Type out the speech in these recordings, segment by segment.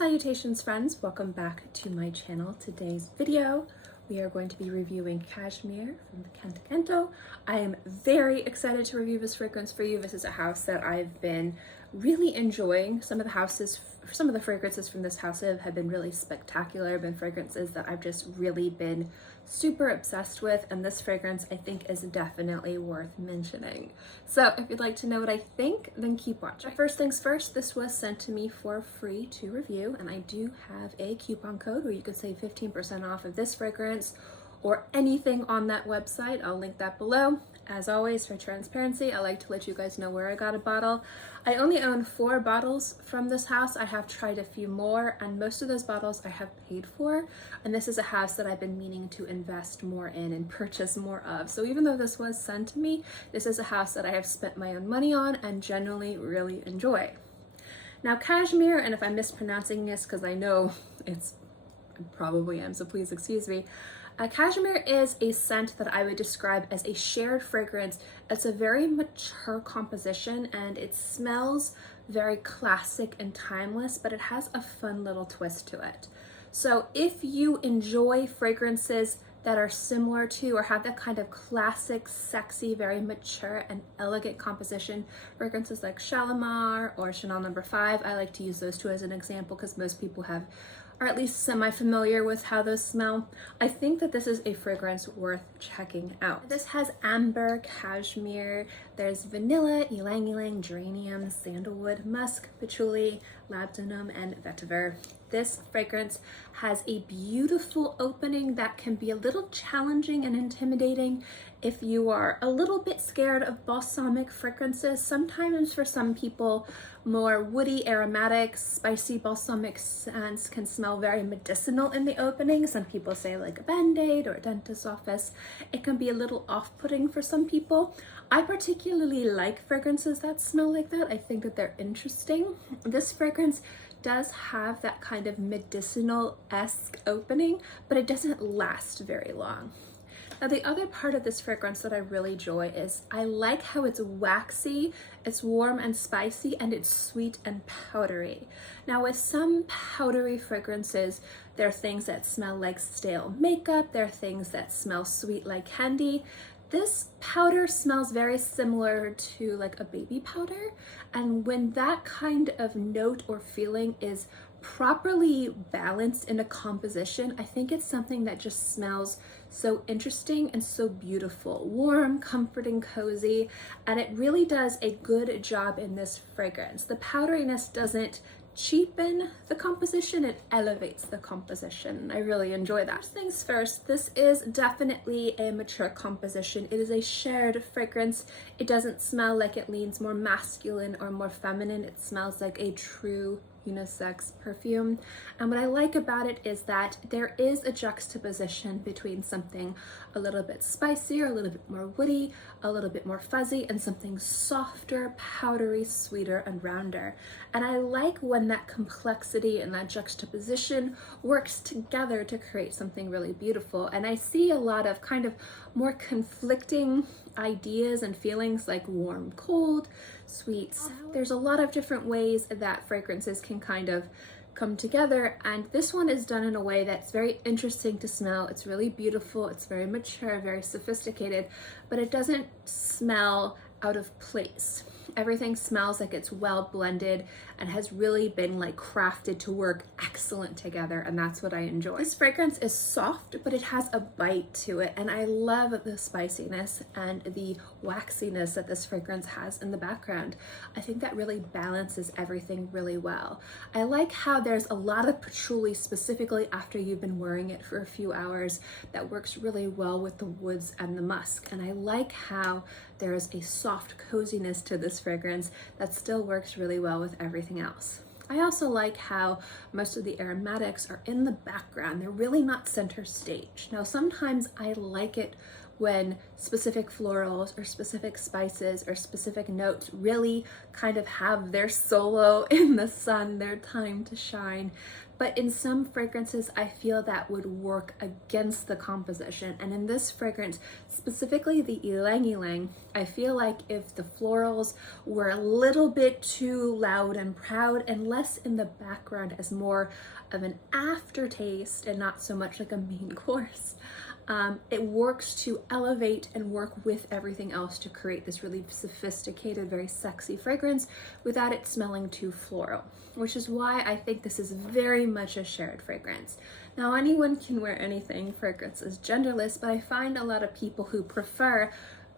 Salutations friends, welcome back to my channel. Today's video we are going to be reviewing Cashmere from the Canto. I am very excited to review this fragrance for you. This is a house that I've been really enjoying. Some of the fragrances from this house have been really spectacular, been fragrances that I've just really been super obsessed with, and this fragrance I think is definitely worth mentioning. So if you'd like to know what I think, then keep watching. First things first, this was sent to me for free to review, and I do have a coupon code where you can save 15% off of this fragrance or anything on that website. I'll link that below. As always, for transparency, I like to let you guys know where I got a bottle. I only own 4 bottles from this house. I have tried a few more, and most of those bottles I have paid for. And this is a house that I've been meaning to invest more in and purchase more of. So even though this was sent to me, this is a house that I have spent my own money on and generally really enjoy. Now Cashmere, and if I'm mispronouncing this, because I know I probably am, so please excuse me. Cashmere is a scent that I would describe as a shared fragrance. It's a very mature composition and it smells very classic and timeless, but it has a fun little twist to it. So if you enjoy fragrances that are similar to or have that kind of classic, sexy, very mature and elegant composition, fragrances like Shalimar or Chanel No. 5, I like to use those two as an example because most people are at least semi-familiar with how those smell. I think that this is a fragrance worth checking out. This has amber, cashmere, there's vanilla, Ylang-Ylang, Geranium, Sandalwood, Musk, Patchouli, Labdanum, and Vetiver. This fragrance has a beautiful opening that can be a little challenging and intimidating if you are a little bit scared of balsamic fragrances. Sometimes for some people, more woody, aromatic, spicy balsamic scents can smell very medicinal in the opening. Some people say like a Band-Aid or a dentist's office. It can be a little off-putting for some people. I particularly like fragrances that smell like that. I think that they're interesting. This fragrance does have that kind of medicinal-esque opening, but it doesn't last very long. Now the other part of this fragrance that I really enjoy is I like how it's waxy, it's warm and spicy, and it's sweet and powdery. Now with some powdery fragrances, there are things that smell like stale makeup, there are things that smell sweet like candy. This powder smells very similar to like a baby powder, and when that kind of note or feeling is properly balanced in a composition, I think it's something that just smells so interesting and so beautiful. Warm, comforting, cozy, and it really does a good job in this fragrance. The powderiness doesn't cheapen the composition, it elevates the composition. I really enjoy that. First things first, this is definitely a mature composition. It is a shared fragrance. It doesn't smell like it leans more masculine or more feminine. It smells like a true unisex perfume, and what I like about it is that there is a juxtaposition between something a little bit spicier, a little bit more woody, a little bit more fuzzy, and something softer, powdery, sweeter, and rounder. And I like when that complexity and that juxtaposition works together to create something really beautiful. And I see a lot of kind of more conflicting ideas and feelings like warm, cold, sweet. There's a lot of different ways that fragrances can kind of come together, and this one is done in a way that's very interesting to smell. It's really beautiful, it's very mature, very sophisticated, but it doesn't smell out of place. Everything smells like it's well blended and has really been like crafted to work excellent together, and that's what I enjoy. This fragrance is soft, but it has a bite to it, and I love the spiciness and the waxiness that this fragrance has in the background. I think that really balances everything really well. I like how there's a lot of patchouli, specifically after you've been wearing it for a few hours, that works really well with the woods and the musk, and I like how there is a soft coziness to this fragrance that still works really well with everything else. I also like how most of the aromatics are in the background. They're really not center stage. Now, sometimes I like it when specific florals or specific spices or specific notes really kind of have their solo in the sun, their time to shine. But in some fragrances, I feel that would work against the composition. And in this fragrance, specifically the Ylang-Ylang, I feel like if the florals were a little bit too loud and proud and less in the background as more of an aftertaste and not so much like a main course, it works to elevate and work with everything else to create this really sophisticated, very sexy fragrance without it smelling too floral, which is why I think this is very much a shared fragrance. Now, anyone can wear anything. Fragrance is genderless, but I find a lot of people who prefer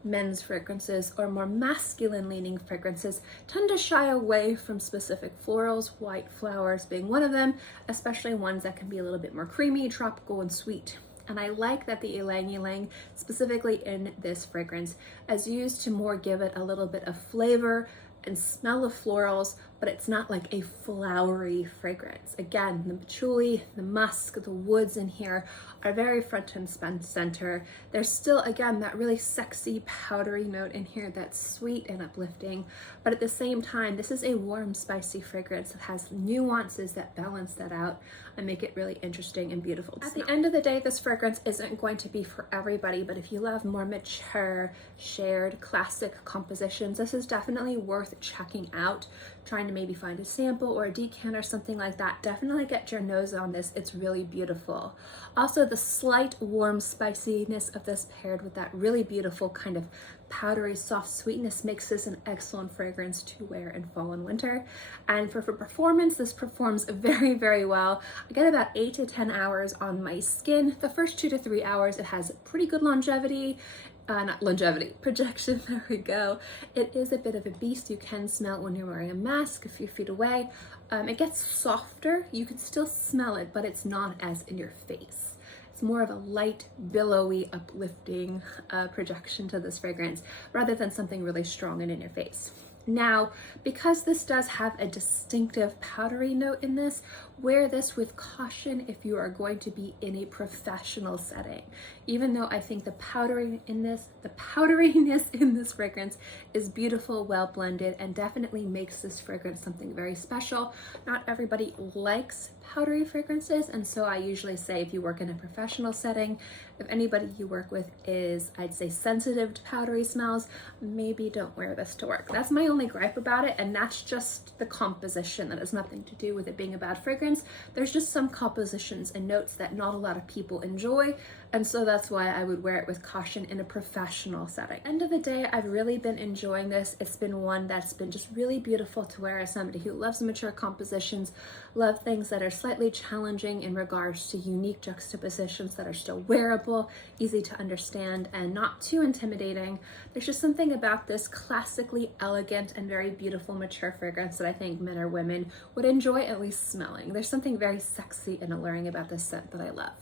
men's fragrances or more masculine leaning fragrances tend to shy away from specific florals, white flowers being one of them, especially ones that can be a little bit more creamy, tropical, and sweet. And I like that the Ylang-Ylang, specifically in this fragrance, is used to more give it a little bit of flavor and smell of florals, but it's not like a flowery fragrance. Again, the patchouli, the musk, the woods in here are very front and center. There's still, again, that really sexy powdery note in here that's sweet and uplifting, but at the same time, this is a warm, spicy fragrance that has nuances that balance that out and make it really interesting and beautiful to smell. At the end of the day, this fragrance isn't going to be for everybody, but if you love more mature, shared, classic compositions, this is definitely worth checking out. Trying to maybe find a sample or a decant or something like that, definitely get your nose on this. It's really beautiful. Also, the slight warm spiciness of this paired with that really beautiful kind of powdery soft sweetness makes this an excellent fragrance to wear in fall and winter. And for performance, this performs very, very well. I get about 8 to 10 hours on my skin. The first 2 to 3 hours, it has pretty good longevity. Not longevity, projection, there we go. It is a bit of a beast. You can smell it when you're wearing a mask a few feet away. It gets softer. You can still smell it, but it's not as in your face. It's more of a light, billowy, uplifting projection to this fragrance rather than something really strong and in your face. Now, because this does have a distinctive powdery note in this, wear this with caution if you are going to be in a professional setting. Even though I think the powderiness in this fragrance is beautiful, well blended, and definitely makes this fragrance something very special. Not everybody likes powdery fragrances, and so I usually say if you work in a professional setting, if anybody you work with is, I'd say, sensitive to powdery smells, maybe don't wear this to work. That's my only gripe about it, and that's just the composition. That has nothing to do with it being a bad fragrance. There's just some compositions and notes that not a lot of people enjoy, and so that's why I would wear it with caution in a professional setting. End of the day, I've really been enjoying this. It's been one that's been just really beautiful to wear as somebody who loves mature compositions, love things that are slightly challenging in regards to unique juxtapositions that are still wearable, easy to understand, and not too intimidating. There's just something about this classically elegant and very beautiful mature fragrance that I think men or women would enjoy at least smelling. There's something very sexy and alluring about this scent that I love.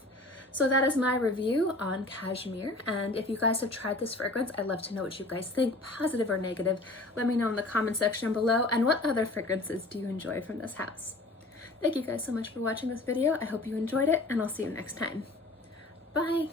So that is my review on Cashmere, and if you guys have tried this fragrance, I'd love to know what you guys think, positive or negative. Let me know in the comment section below, and what other fragrances do you enjoy from this house? Thank you guys so much for watching this video. I hope you enjoyed it, and I'll see you next time. Bye!